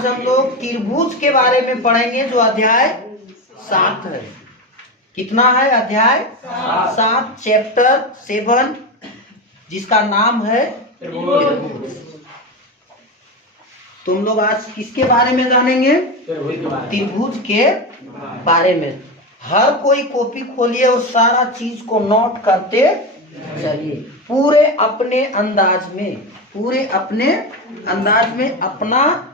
आज हम लोग त्रिभुज के बारे में पढ़ेंगे जो अध्याय 7 है। कितना है अध्याय 7, चैप्टर 7, जिसका नाम है त्रिभुज। तुम लोग आज किसके बारे में जानेंगे? त्रिभुज के बारे में। हर कोई कॉपी खोलिए और सारा चीज को नोट करते चलिए, पूरे अपने अंदाज में, अपना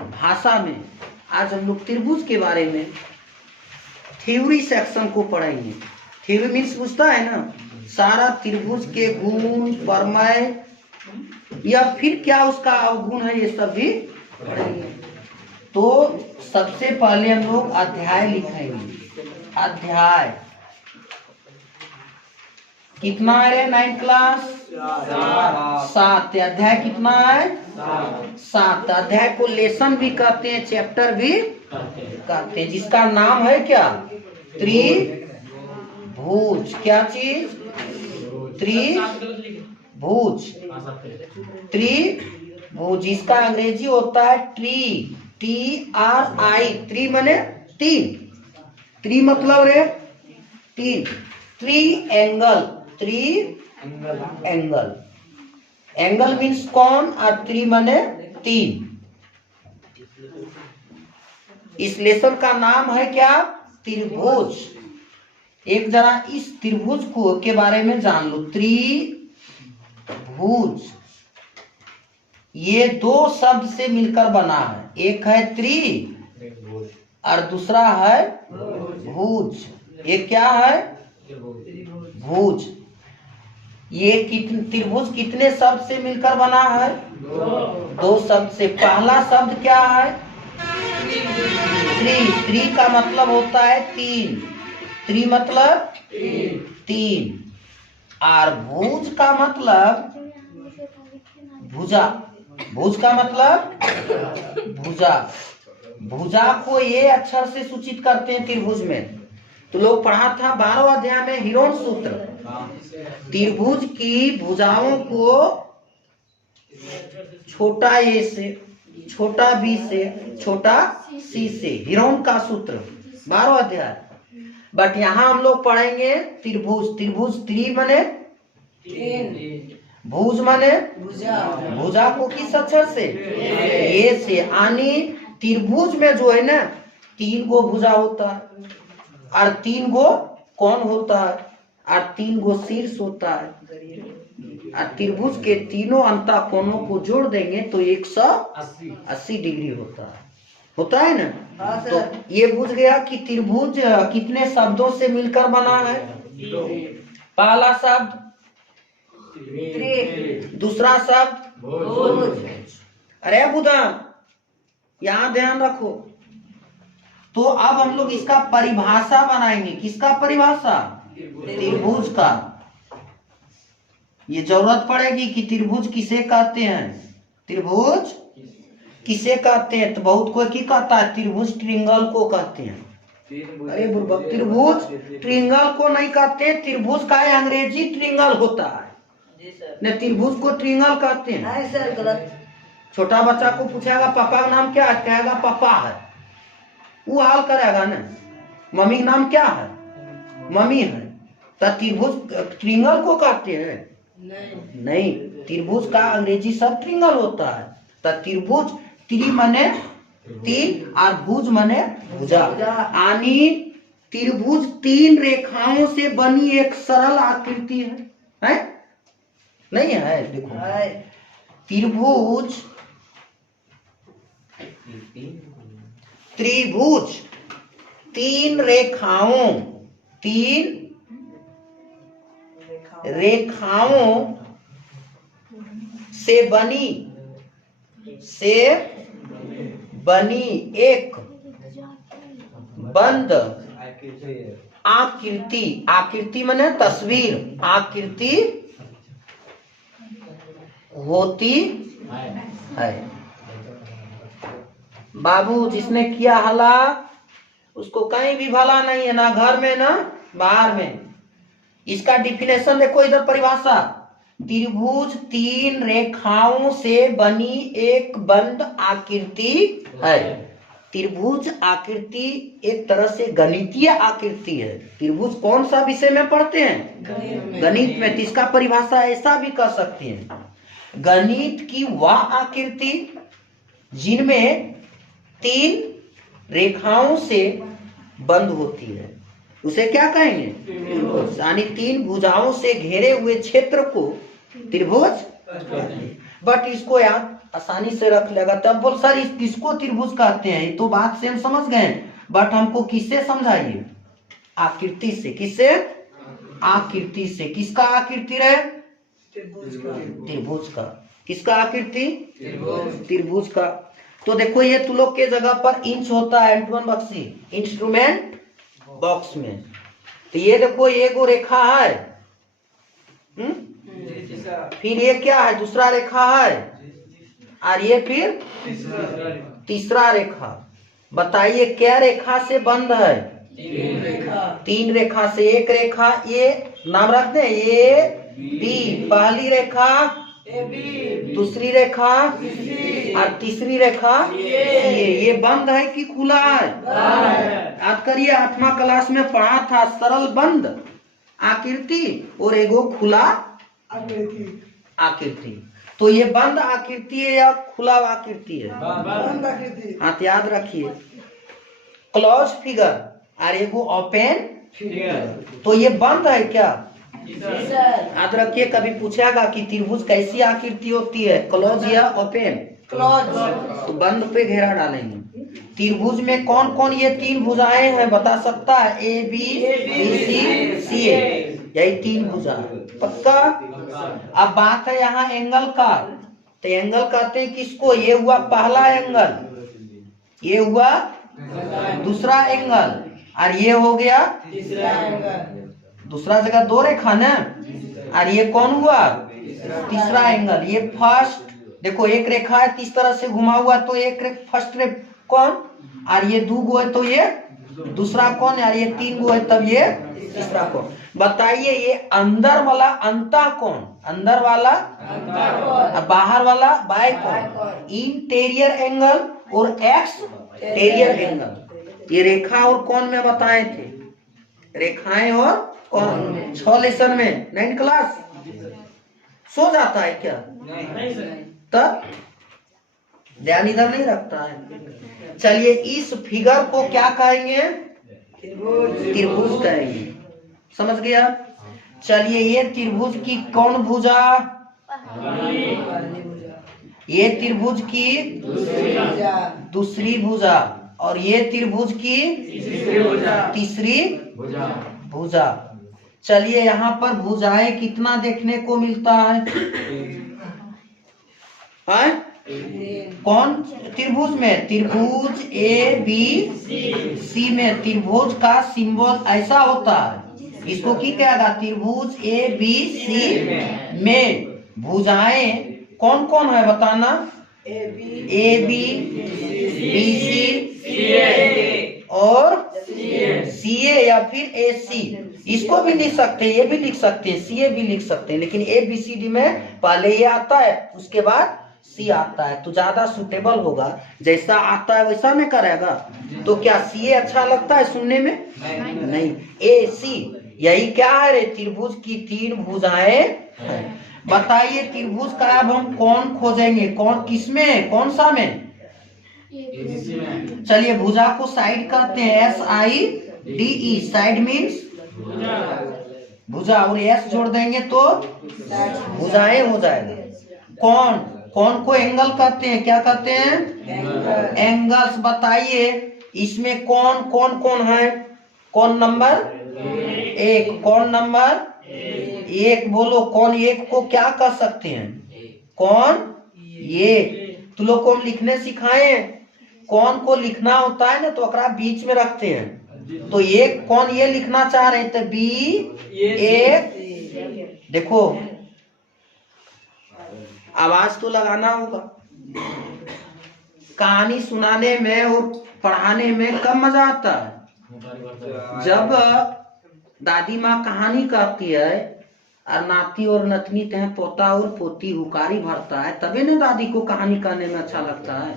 भाषा में। आज हम लोग त्रिभुज के बारे में थ्योरी सेक्शन को पढ़ेंगे। थ्योरी मीन्स पूछता है ना, सारा त्रिभुज के गुण, प्रमेय या फिर क्या उसका अवगुण है, ये सब भी पढ़ेंगे। तो सबसे पहले हम लोग अध्याय लिखेंगे। अध्याय कितना है? 9th class 7। अध्याय कितना है? 7। अध्याय को लेसन भी कहते हैं, चैप्टर भी कहते हैं, जिसका नाम है क्या? त्रिभुज। क्या चीज? त्रिभुज। त्रिभुज जिसका अंग्रेजी होता है ट्री, TRI। ट्री माने तीन, ट्री मतलब रे तीन। ट्री एंगल, एंगल मीन्स कौन, और ट्री माने तीन। इस लेसन का नाम है क्या? त्रिभुज। एक जरा इस त्रिभुज को के बारे में जान लो। त्रिभुज ये दो शब्द से मिलकर बना है। एक है त्रि और दूसरा है भुज। ये क्या है? भुज। ये त्रिभुज कितने शब्द से मिलकर बना है? दो शब्द से। पहला शब्द क्या है? त्रि का मतलब होता है तीन। त्रि मतलब तीन। और भुज का मतलब भुजा। भुज का मतलब भुजा। भुजा को ये अक्षर से सूचित करते हैं त्रिभुज में। तो लोग पढ़ा था 12वें अध्याय में हिरोन सूत्र। त्रिभुज की भुजाओं को छोटा ए से, छोटा बी से, छोटा सी से, हिरोन का सूत्र 12वां अध्याय। बट यहाँ हम लोग पढ़ेंगे त्रिभुज। त्रिभुज त्रि माने भुज माने भुजा को किस अक्षर से? ए से। यानी त्रिभुज में जो है ना, 3 गो भुजा होता है और 3 गो कोण होता है और 3 गो शीर्ष होता है। और त्रिभुज के तीनों अंतः कोणों को जोड़ देंगे तो 180 डिग्री होता है ना। तो ये बुझ गया कि त्रिभुज कितने शब्दों से मिलकर बना है। पहला शब्द त्रि, दूसरा शब्द भुज। अरे बुधा, यहाँ ध्यान रखो। तो अब हम लोग इसका परिभाषा बनाएंगे। किसका परिभाषा? त्रिभुज का। ये जरूरत पड़ेगी कि त्रिभुज किसे कहते हैं, त्रिभुज किसे कहते हैं। तो बहुत कोई की कहता है त्रिभुज ट्रिंगल को कहते हैं। अरे बुर्बक, त्रिभुज ट्रिंगल को नहीं कहते। त्रिभुज का अंग्रेजी ट्रिंगल होता है न, त्रिभुज को ट्रिंगल कहते हैं। सर गलत। छोटा बच्चा को पूछेगा पापा का नाम क्या है, कहेगा पापा है, वो हाल करेगा ना। मम्मी का नाम क्या है, मम्मी है। तो त्रिभुज ट्रिंगल को कहते हैं? नहीं, त्रिभुज का अंग्रेजी शब्द ट्रिंगल होता है। तो त्रिभुज त्रि माने तीन और भुज माने भुजा। यानी त्रिभुज 3 रेखाओं से बनी एक सरल आकृति है? नहीं है? देखो त्रिभुज त्रिभुज 3 रेखाओं से बनी एक बंद आकृति। आकृति माने तस्वीर, आकृति होती है। बाबू जिसने किया हला उसको कहीं भी भला नहीं है, ना घर में ना बाहर में। इसका डिफिनेशन देखो इधर, परिभाषा। त्रिभुज तीन रेखाओं से बनी एक बंद आकृति है। त्रिभुज आकृति एक तरह से गणितीय आकृति है। त्रिभुज कौन सा विषय में पढ़ते हैं? गणित में। तो इसका परिभाषा ऐसा भी कर सकते हैं, गणित की वह आकृति जिनमें तीन रेखाओं से बंद होती है, उसे क्या कहेंगे? त्रिभुज। यानी तीन भुजाओं से घेरे हुए क्षेत्र को त्रिभुज। बट इसको याद आसानी से रख लेगा तब बोल सर किसको त्रिभुज कहते हैं, ये तो बात से हम समझ गए, बट हमको किससे समझाइए? आकृति से। किससे? आकृति से। किसका आकृति रहे? त्रिभुज का। किसका आकृति? त्रिभुज का। तो देखो ये तुम लोग के जगह पर इंच होता है एंटवन बक्सी इंस्ट्रूमेंट बॉक्स में। तो ये देखो ये गो रेखा है, फिर ये क्या है? दूसरा रेखा है, और ये फिर तीसरा रेखा। बताइए क्या रेखा से बंद है? तीन रेखा से। एक रेखा ये नाम रख दे, ये बी पहली रेखा, दूसरी रेखा और तीसरी रेखा ये बंद है कि खुला है? याद करिए 8वां क्लास में पढ़ा था, सरल बंद आकृति और एगो खुला आकृति। तो ये बंद आकृति है या खुला आकृति है? बंद आकृति। हाँ याद रखिए, क्लोज फिगर और एगो ओपन फिगर। तो ये बंद है क्या? याद रखिए, कभी पूछेगा कि त्रिभुज कैसी आकृति होती है, क्लोज या ओपन? क्लोज। तो बंद पे घेरा डालेंगे। त्रिभुज में कौन कौन ये तीन भुजाएं हैं बता सकता है? ए बी सी सी ए, यही तीन भुजा। पक्का? अब बात है यहाँ एंगल का। तो एंगल कहते हैं किसको? ये हुआ पहला एंगल, ये हुआ दूसरा एंगल, और ये हो गया तीसरा एंगल। दूसरा जगह दो रेखा ना, और ये कौन हुआ? तीसरा एंगल। ये फर्स्ट देखो एक रेखा है तीस तरह से घुमा हुआ, तो एक फर्स्ट कौन, और ये दो गो है तो ये दूसरा कौन, और ये तीन गो है तब ये तीसरा कौन। बताइए ये अंदर वाला अंतः कौन? अंदर वाला और बाहर वाला बाय कौन? इंटीरियर एंगल और एक्सटीरियर एंगल। ये रेखा और कौन में बताए थे? रेखाएं और कौन? 6 लेसन में 9 क्लास सो जाता है क्या? तब ध्यान इधर नहीं रखता है। चलिए इस फिगर को क्या कहेंगे? त्रिभुज कहेंगे। समझ गया? चलिए ये त्रिभुज की कौन भुजा? ये त्रिभुज की दूसरी भुजा, और ये त्रिभुज की तीसरी भुजा। चलिए यहाँ पर भुजाएं कितना देखने को मिलता है? कौन त्रिभुज में? त्रिभुज ए बी सी में त्रिभुज का सिंबल ऐसा होता है, इसको की कहेगा? त्रिभुज ए बी सी में भुजाएं कौन कौन है बताना? ए बी सी और सी ए या फिर ए सी। इसको भी लिख सकते हैं, ये भी लिख सकते हैं, सी ए भी लिख सकते हैं, लेकिन ए बी सी डी में पहले ये आता है उसके बाद सी आता है, तो ज्यादा सुटेबल होगा। जैसा आता है वैसा में करेगा। तो क्या सी ए अच्छा लगता है सुनने में? नहीं। ए सी यही क्या है रे? त्रिभुज की तीन भुजाएं हैं। बताइए त्रिभुज का अब हम कौन खोजेंगे? कौन किसमें? कौन सा में? चलिए भुजा को साइड कहते हैं, SIDE। साइड मीन्स भुजा, और एस जोड़ देंगे तो भुजाएं हो जाएगा। कौन कौन को एंगल कहते हैं? क्या कहते हैं? एंगल्स। बताइए इसमें कौन कौन कौन है? कौन नंबर 1? कौन नंबर 1? बोलो कौन एक को क्या कह सकते हैं? कौन ये तो लोग को हम लिखने सिखाए। कौन को लिखना होता है ना तो अकरा बीच में रखते हैं। तो एक कौन ये लिखना चाह रहे थे, बी ए। देखो आवाज तो लगाना होगा। कहानी सुनाने में और पढ़ाने में कब मजा आता है? जब दादी माँ कहानी कहती है और नाती और नतनी तह पोता और पोती हुकारी भरता है, तभी ना दादी को कहानी कहने में अच्छा लगता है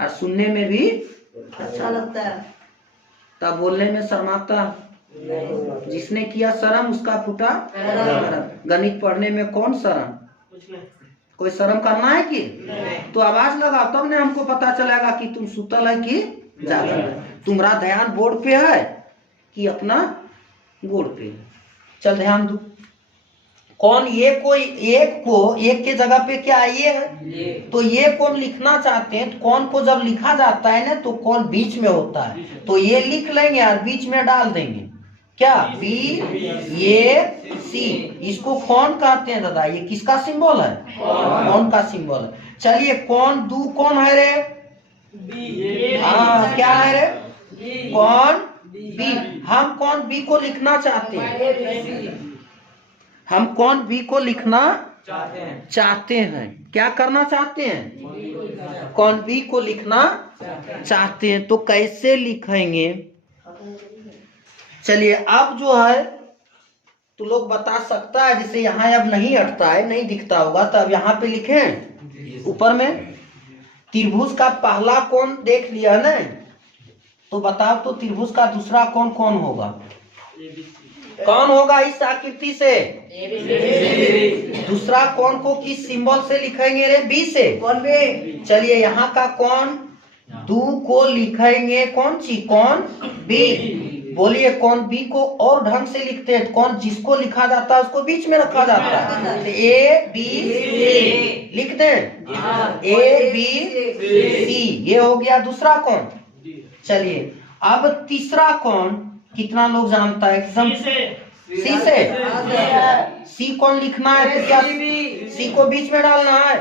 और सुनने में भी अच्छा लगता है। तब बोलने में शर्माता, जिसने किया शर्म उसका फूटा करम। गणित पढ़ने में कौन शर्म, कोई शर्म करना है कि तो आवाज लगाओ, तब ने हमको पता चलेगा कि तुम सुतल है कि जागल है। तुम्हारा ध्यान बोर्ड पे है कि अपना गोड़ पे। चल ध्यान दो, कौन ये कोई एक को एक के जगह पे क्या ये है, तो ये कौन लिखना चाहते हैं, तो कौन को जब लिखा जाता है ना तो कौन बीच में होता है, तो ये लिख लेंगे और बीच में डाल देंगे क्या, बी ये सी। इसको कौन कहते हैं दादा, ये किसका सिंबल है, कौन का सिंबल है। चलिए कौन दू कौन है रे, हाँ क्या है रे, कौन बी। हम कौन बी को लिखना चाहते हैं, हम कौन बी को लिखना चाहते हैं, क्या करना चाहते हैं, कौन बी को लिखना चाहते हैं। तो कैसे लिखेंगे, चलिए अब जो है तो लोग बता सकता है, जैसे यहाँ अब नहीं हटता है, नहीं दिखता होगा, तो अब यहाँ पे लिखें ऊपर में त्रिभुज का पहला कोण देख लिया ना, तो बताओ तो त्रिभुज का दूसरा कोण कौन होगा, कौन होगा इस आकृति से, दूसरा कोण को किस सिंबल से लिखेंगे रे, बी से, कौन बी। चलिए यहाँ का कोण दू को लिखेंगे कौन सी, कौन बी। बोलिए कौन बी को और ढंग से लिखते हैं, कौन जिसको लिखा जाता है उसको बीच में रखा जाता है, ए बी सी लिख दें, ए बी सी, ये हो गया दूसरा कोण। चलिए अब तीसरा कोण कितना लोग जानता है, एकदम सी से, सी कौन लिखना है, तो क्या सी को बीच में डालना है,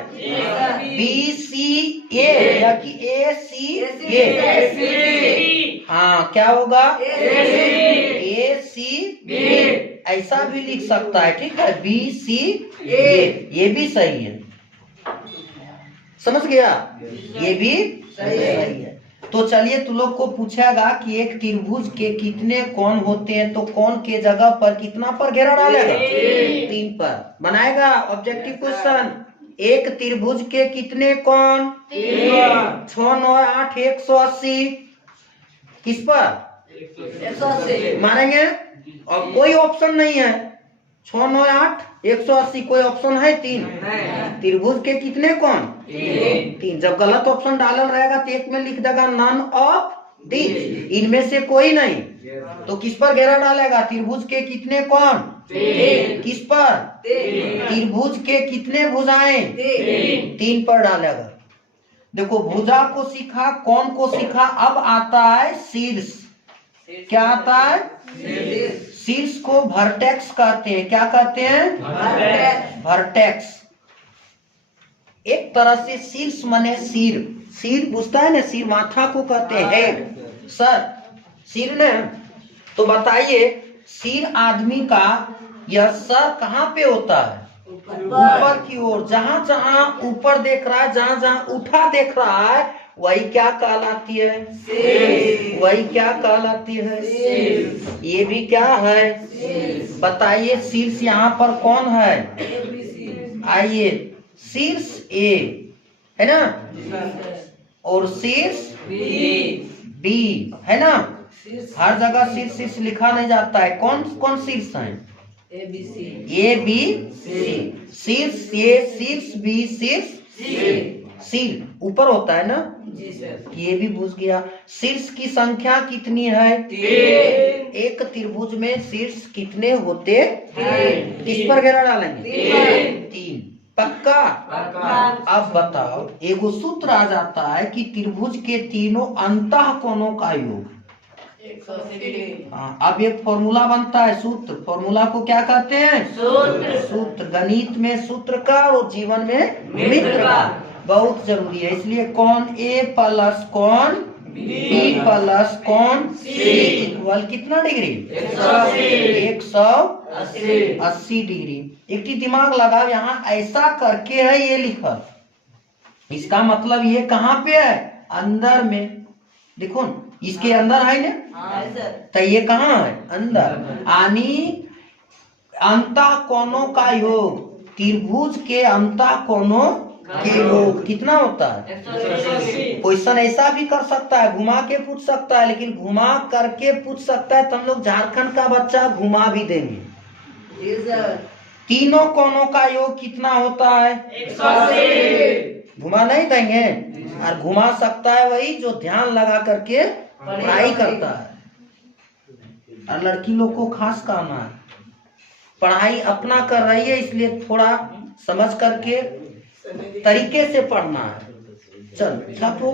बी सी ए, या कि ए सी ए, हाँ क्या होगा, ए सी ए, ऐसा भी लिख सकता है, ठीक है, बी सी ए, ये भी सही है, समझ गया, ये भी सही है। तो चलिए तू लोग को पूछेगा कि एक त्रिभुज के कितने कोण होते हैं, तो कोण के जगह पर कितना पर घेरा डालेगा, 3 पर बनाएगा ऑब्जेक्टिव क्वेश्चन। एक त्रिभुज के कितने कोण, 6 9 8 180, किस पर 180 मानेंगे, और कोई ऑप्शन नहीं है, 6 9 8 180 कोई ऑप्शन है, 3। त्रिभुज के कितने कोण, 3। जब गलत ऑप्शन डालल रहेगा तो एक में लिख देगा नन ऑफ दिस, इनमें से कोई नहीं, तो किस पर घेरा डालेगा, त्रिभुज के कितने कोण, किस पर, त्रिभुज के कितने भुजाएं, 3 पर डालेगा। देखो भुजा को सीखा, कोण को सीखा, अब आता है शीर्ष, क्या आता है, शीर्ष को वर्टेक्स कहते हैं, क्या कहते हैं, वर्टेक्स। एक तरह से शीर्ष माने सिर, सिर पूछता है ना, सिर माथा को कहते हैं हेड, सर सिर ने। तो बताइए सिर आदमी का यह सर कहाँ पे होता है, ऊपर की ओर, जहां जहां ऊपर देख रहा है, जहां जहां उठा देख रहा है, वही क्या कहलाती है, वही क्या कहलाती है, ये भी क्या है, बताइए शीर्ष यहाँ पर कौन है, आइए शीर्ष ए है ना, और शीर्ष बी है ना, हर जगह शीर्ष शीर्ष लिखा नहीं जाता है, कौन कौन शीर्ष है, ए बी सी, शीर्ष ए शीर्ष बी शीर्ष सिर ऊपर होता है ना, जी सर, ये भी बुझ गया। शीर्ष की संख्या कितनी है, 3। एक त्रिभुज में शीर्ष कितने होते, 3। किस पर घेरा डालेंगे, 3। पक्का। अब बताओ एगो सूत्र आ जाता है कि त्रिभुज के तीनों अंतः कोणों का योग, हाँ, अब एक फॉर्मूला बनता है, सूत्र, फॉर्मूला को क्या कहते हैं, सूत्र। गणित में सूत्र का और जीवन में मित्र का बहुत जरूरी है, इसलिए कोण ए प्लस कोण बी प्लस कोण सी इक्वल कितना डिग्री, 180 डिग्री। एक ही दिमाग लगाओ, यहाँ ऐसा करके है ये लिखा, इसका मतलब ये कहाँ पे है, अंदर में, देखो इसके अंदर है ना, तो ये कहाँ है, अंदर, यानी अंतः कोणों का योग, त्रिभुज के अंतः कोणों के योग कितना होता है? क्वेश्चन ऐसा भी कर सकता है, घुमा के पूछ सकता है, लेकिन घुमा करके पूछ सकता है तो हम लोग झारखंड का बच्चा घुमा भी देंगे। तीनों कोणों का योग कितना होता है? 180। घुमा नहीं देंगे, और घुमा सकता है वही जो ध्यान लगा करके पढ़ाई करता है। और लड़की लोग को खास कहना है, पढ़ाई अपना कर रही है इसलिए थोड़ा समझ करके तरीके से पढ़ना है। चल छापो।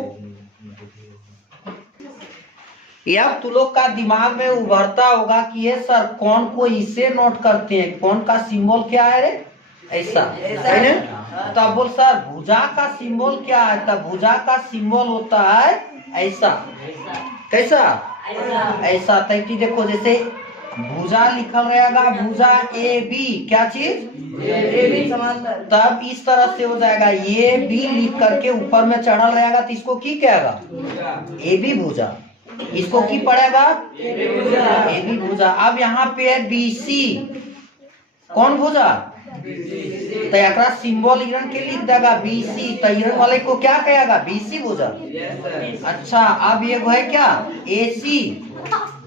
अब तू लोग का दिमाग में उभरता होगा कि ये सर कौन को इसे नोट करते हैं, कौन का सिंबल क्या है रे? ऐसा है ना? तब बोल सर भुजा का सिंबल क्या है? तब भुजा का सिंबल होता है ऐसा। कैसा? ऐसा। तैती देखो, जैसे भुजा लिखल रहेगा, भुजा ए बी, क्या चीज? तब इस तरह से हो जाएगा, ये भी लिख करके ऊपर में चढ़ल रहेगा तो इसको की कहेगा? ए बी भुजा। इसको की पड़ेगा? ए बी भुजा। अब यहाँ पे है बी सी, कौन भुजा? तो एक सिंबल इरण के लिख देगा बी सी, तो इरण वाले को क्या कहेगा? बी सी भुजा। अच्छा, अब ये है क्या? ए सी,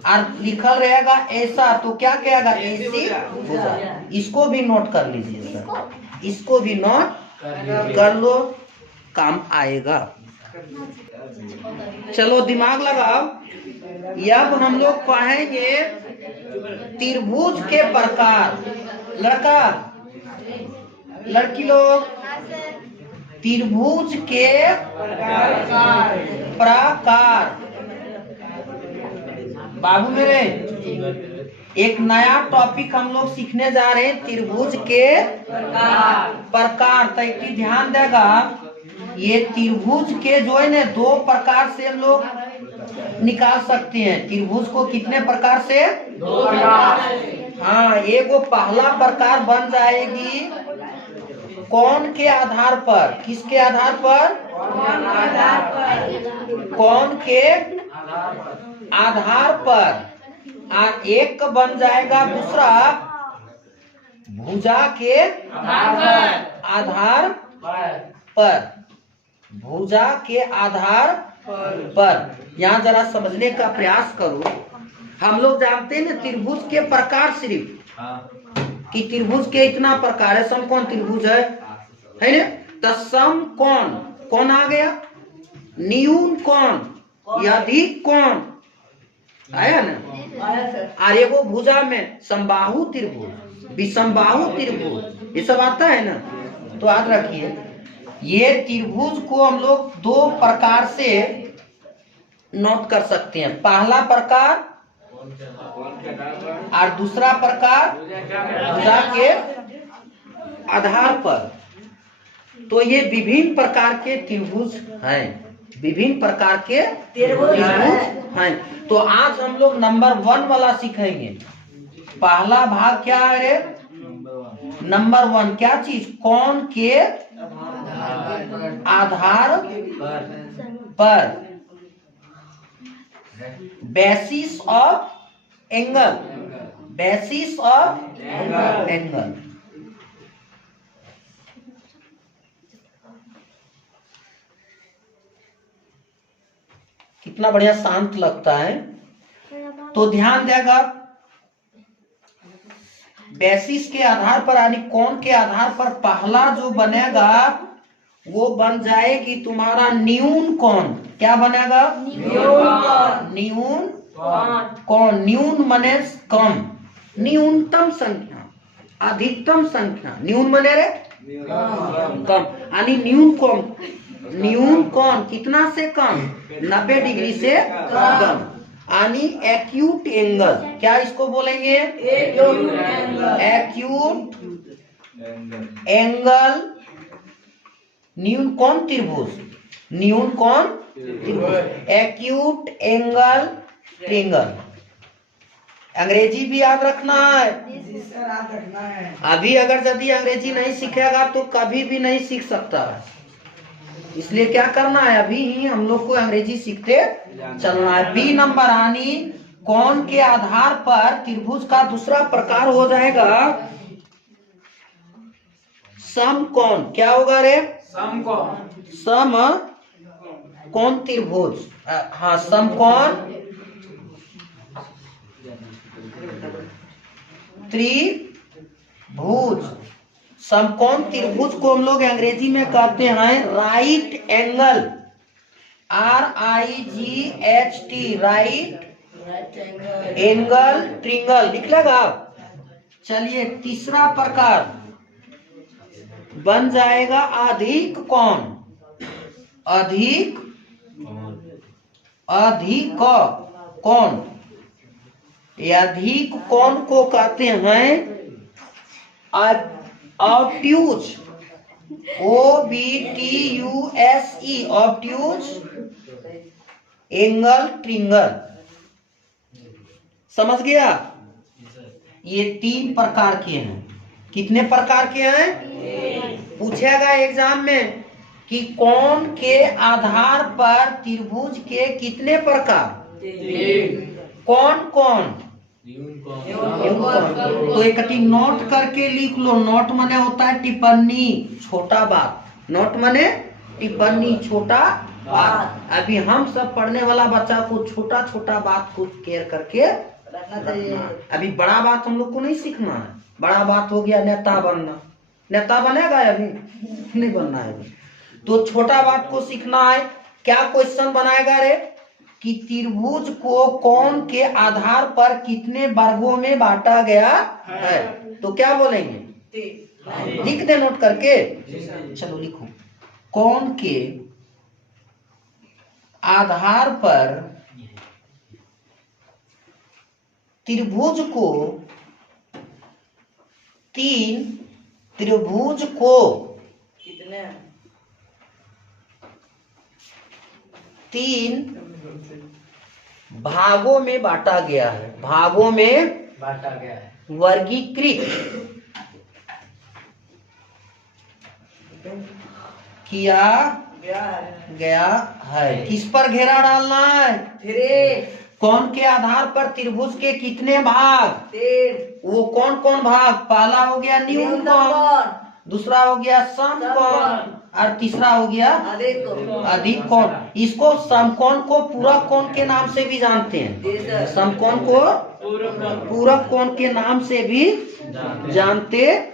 और लिखल रहेगा ऐसा, तो क्या कहेगा? ए सी भुजा। इसको भी नोट कर लीजिए सर, इसको भी नोट कर लो, काम आएगा। चलो दिमाग लगाओ। अब हम लोग पढ़ेंगे त्रिभुज के प्रकार। लड़का लड़की लोग, त्रिभुज के प्रकार। बाबू मेरे, एक नया टॉपिक हम लोग सीखने जा रहे हैं, त्रिभुज के प्रकार। तो एक ध्यान देगा, ये त्रिभुज के जो है ना दो प्रकार से हम लोग निकाल सकते हैं। त्रिभुज को कितने प्रकार से? दो प्रकार। हाँ, एक वो पहला प्रकार बन जाएगी कोण के आधार पर। किसके आधार पर? कोण के आधार पर। और एक बन जाएगा दूसरा भुजा के आधार पर। भुजा के आधार पर। यहाँ जरा समझने का प्रयास करो। हम लोग जानते हैं ना त्रिभुज के प्रकार, सिर्फ कि त्रिभुज के इतना प्रकार है। समकोण त्रिभुज है ना? तो समकोण कौन आ गया? न्यून कोण, अधिक कोण आया ना? और एगो भुजा में समबाहु त्रिभुज, विषमबाहु त्रिभुज, ये सब आता है ना? तो याद रखिए, ये त्रिभुज को हम लोग दो प्रकार से नोट कर सकते हैं। पहला प्रकार और दूसरा प्रकार भुजा के आधार पर। तो ये विभिन्न प्रकार के त्रिभुज हैं, विभिन्न प्रकार के त्रिभुज हैं। तो आज हम लोग नंबर 1 वाला सीखेंगे। पहला भाग क्या है? नंबर 1 क्या चीज? कोण के आधार पर। Basis of angle, basis of angle. कितना बढ़िया शांत लगता है। तो ध्यान देगा, बेसिस के आधार पर यानी कोण के आधार पर पहला जो बनेगा वो बन जाएगी तुम्हारा न्यून कोण। क्या बनेगा? न्यून कोण। न्यून मने कम, न्यूनतम संख्या, अधिकतम संख्या। न्यून मने रे कम, यानी न्यून कोण। न्यून कोण कितना से कम? 90 डिग्री से कम, यानी एक्यूट एंगल। क्या इसको बोलेंगे? एक्यूट एंगल न्यून कोण त्रिभुज। न्यून कोण त्रिभुज, एक्यूट एंगल ट्रायंगल। अंग्रेजी भी याद रखना है। अभी अगर यदि अंग्रेजी नहीं सीखेगा तो कभी भी नहीं सीख सकता। इसलिए क्या करना है, अभी ही हम लोग को अंग्रेजी सीखते चलना है। बी नंबर यानी कोण के आधार पर त्रिभुज का दूसरा प्रकार हो जाएगा समकोण। क्या होगा रे? समकोण त्रिभुज। हाँ, समकोण त्रिभुज। समकोण त्रिभुज को हम लोग अंग्रेजी में कहते हैं right angle, RIGHT, right angle triangle. लिख लेगा। चलिए, तीसरा प्रकार बन जाएगा अधिक कोण। अधिक कोण। अधिक कोण को कहते हैं obtuse, OBTUSE, obtuse angle triangle. समझ गया? ये 3 प्रकार के हैं। कितने प्रकार के हैं? पूछेगा एग्जाम में कि कोण के आधार पर त्रिभुज के कितने प्रकार? कौन कौन? तो एक नोट करके लिख लो। नोट माने होता है टिप्पणी, छोटा बात। नोट माने टिप्पणी, छोटा बात। अभी हम सब पढ़ने वाला बच्चा को छोटा छोटा बात को केयर करके रखना चाहिए। अभी बड़ा बात हम लोग को नहीं सीखना है। बड़ा बात हो गया नेता बनना। नेता बनेगा अभी? नहीं बनना है अभी। तो छोटा बात को सीखना है। क्या क्वेश्चन बनाएगा रे कि त्रिभुज को कोण के आधार पर कितने वर्गों में बांटा गया है? तो क्या बोलेंगे? लिख दे नोट करके। चलो लिखो। कोण के आधार पर त्रिभुज को कितने 3 भागों में बांटा गया है। भागों में बांटा गया है, वर्गीकृत किया गया है। किस पर घेरा डालना है? कोण के आधार पर त्रिभुज के कितने भाग? 3। वो कौन कौन भाग? पहला हो गया न्यून कोण, दूसरा हो गया समकोण और तीसरा हो गया अधिक कोण। इसको समकोण को पूरक कोण के नाम से भी जानते हैं। समकोण को पूरक कोण के नाम से भी जानते हैं।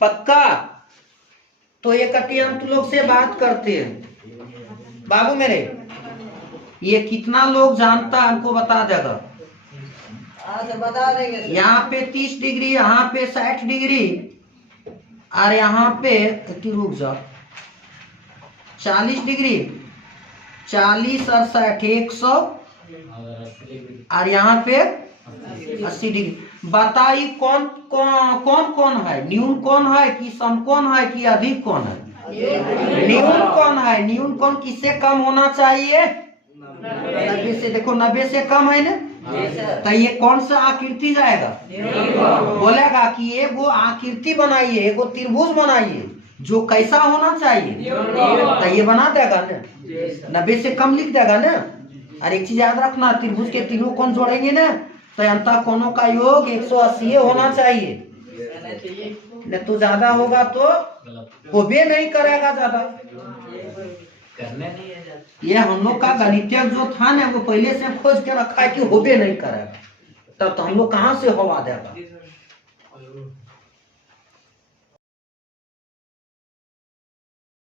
पक्का? तो ये कटी हम तुम लोग से बात करते हैं। बाबू मेरे, ये कितना लोग जानता है हमको बता देगा। बता देंगे। यहाँ पे 30 डिग्री, यहाँ पे 60 डिग्री और यहाँ पे रुक जाओ 40 डिग्री, 40 और 60 100 और यहाँ पे 80 डिग्री। बताइए कौन कौन है? न्यून कोण है कि समकोण है कि अधिक कोण है? न्यून कोण है। न्यून कोण किससे कम होना चाहिए? 90 से। देखो 90 से कम है ना, तो ये कौन सा आकृति जाएगा? बोलेगा कि एगो आकृति बनाइए, एगो त्रिभुज बनाइए जो कैसा होना चाहिए, तो ये बना देगा ना। 90 से कम लिख देगा ना। और एक चीज याद रखना, त्रिभुज के तीनों कोण जोड़ेंगे ना तो अंतः कोणों का योग 180 होना चाहिए। न तो ज्यादा होगा तो होबे नहीं करेगा ज्यादा। ये हम लोग का गणितीय जो था ना वो पहले से खोज के रखा है कि होबे नहीं करेगा, तब तो हम लोग कहाँ से हवा देगा।